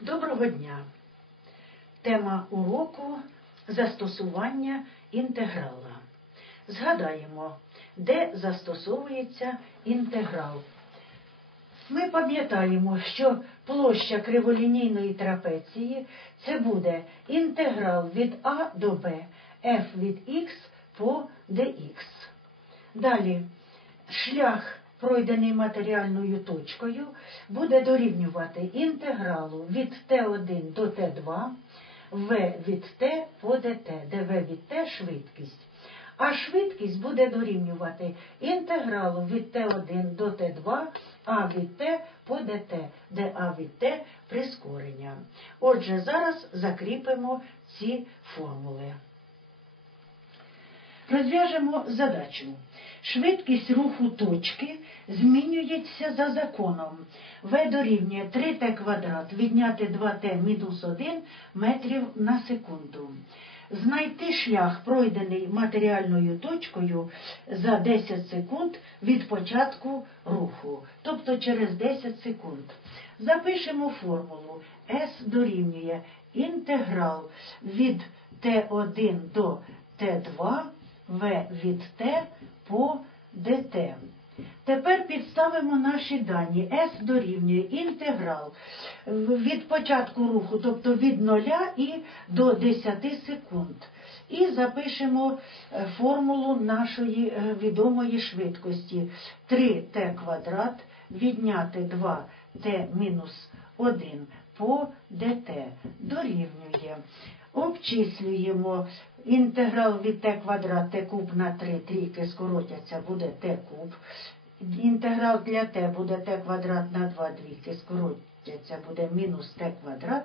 Доброго дня! Тема уроку застосування інтеграла. Згадаємо, де застосовується інтеграл. Ми пам'ятаємо, що площа криволінійної трапеції це буде інтеграл від А до Б, f від х по dx. Далі шлях, пройдений матеріальною точкою, буде дорівнювати інтегралу від t1 до t2, v від t по dt, де v від t швидкість. А швидкість буде дорівнювати інтегралу від t1 до t2, а від t по dt, де а від t прискорення. Отже, зараз закріпимо ці формули. Розв'яжемо задачу. Швидкість руху точки змінюється за законом. В дорівнює 3t квадрат відняти 2t мінус 1 метрів на секунду. Знайти шлях, пройдений матеріальною точкою за 10 секунд від початку руху, тобто через 10 секунд. Запишемо формулу S дорівнює інтеграл від t1 до t2 v від t по dt. Тепер підставимо наші дані. S дорівнює інтеграл від початку руху, тобто від 0 і до 10 секунд. І запишемо е, формулу нашої е, відомої швидкості. 3t квадрат відняти 2t мінус 1 по dt дорівнює. Обчислюємо інтеграл від t квадрат t куб на 3 трійки скоротяться, буде t куб. Інтеграл для t буде t квадрат на 2 двійки скоротяться, буде мінус t квадрат.